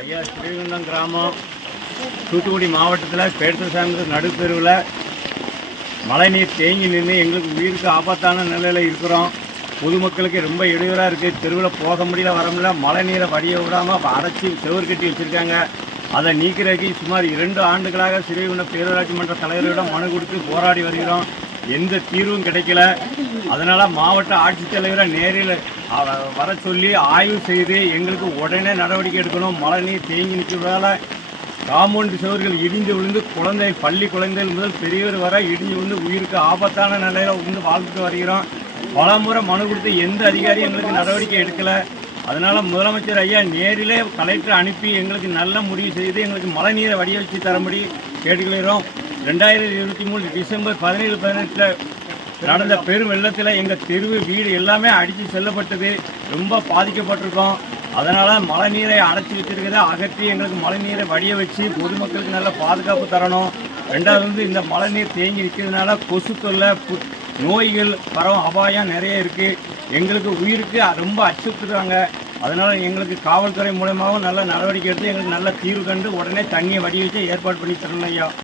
ஐயா ஸ்ரீகுண்டம் கிராமம் தூத்துக்குடி மாவட்டத்தில் பேட்டர் சார்ந்த நடுத்தெருவில் மழைநீர் தேங்கி நின்று எங்களுக்கு உயிருக்கு ஆபத்தான நிலையில் இருக்கிறோம். பொதுமக்களுக்கு ரொம்ப இடையூறாக இருக்குது தெருவில் போக முடியல வர முடியல மழை நீரை வடிய விடாமல் அரைச்சி செவர் கட்டி வச்சுருக்காங்க. அதை நீக்கிறதுக்கு சுமார் இரண்டு ஆண்டுகளாக ஸ்ரீகுண்டம் பேரூராட்சி மன்ற தலைவரிடம் மனு கொடுத்து போராடி வருகிறோம். எந்த தீர்வும் கிடைக்கல. அதனால் மாவட்ட ஆட்சித்தலைவரை நேரில் வர சொல்லி ஆய்வு செய்து எங்களுக்கு உடனே நடவடிக்கை எடுக்கணும். மழை நீர் தேங்கி நிற்கிறதால காம்பவுண்ட் சுவர்கள் இடிந்து விழுந்து குழந்தை பள்ளி குழந்தைகள் முதல் பெரியவர் வரை இடிஞ்சு விழுந்து உயிருக்கு ஆபத்தான நிலையில் வந்து வாழ்ந்துட்டு வருகிறோம். பல முறை மனு கொடுத்து எந்த அதிகாரியும் எங்களுக்கு நடவடிக்கை எடுக்கலை. அதனால் முதலமைச்சர் ஐயா நேரிலே கலெக்டர் அனுப்பி எங்களுக்கு நல்ல முடிவு செய்து எங்களுக்கு மழை நீரை வடிய வச்சு தரும்படி கேட்டுக்கிறோம் ரெண்டாயிரத்தி இருபத்தி மூணு டிசம்பர் பதினேழு பதினெட்டில் நடந்த பெரும் வெள்ளத்தில் எங்கள் தெருவு வீடு எல்லாமே அடித்து செல்லப்பட்டது. ரொம்ப பாதிக்கப்பட்டிருக்கோம். அதனால் மழை நீரை அடைச்சி வச்சிருக்கிறத அகற்றி எங்களுக்கு மழை நீரை வடிய வச்சு பொதுமக்களுக்கு நல்ல பாதுகாப்பு தரணும். ரெண்டாவது வந்து இந்த மழை நீர் தேங்கி நிற்கிறதுனால கொசு தொல்லை பு- நோய்கள் பரவும் அபாயம் நிறைய இருக்குது எங்களுக்கு உயிருக்கு ரொம்ப அச்சுறுத்துறாங்க அதனால் எங்களுக்கு காவல்துறை மூலமாகவும் நல்ல நடவடிக்கை எடுத்து எங்களுக்கு நல்ல தீர்வு கண்டு உடனே தண்ணியை வடி வச்சு ஏற்பாடு பண்ணி தரணும் ஐயா.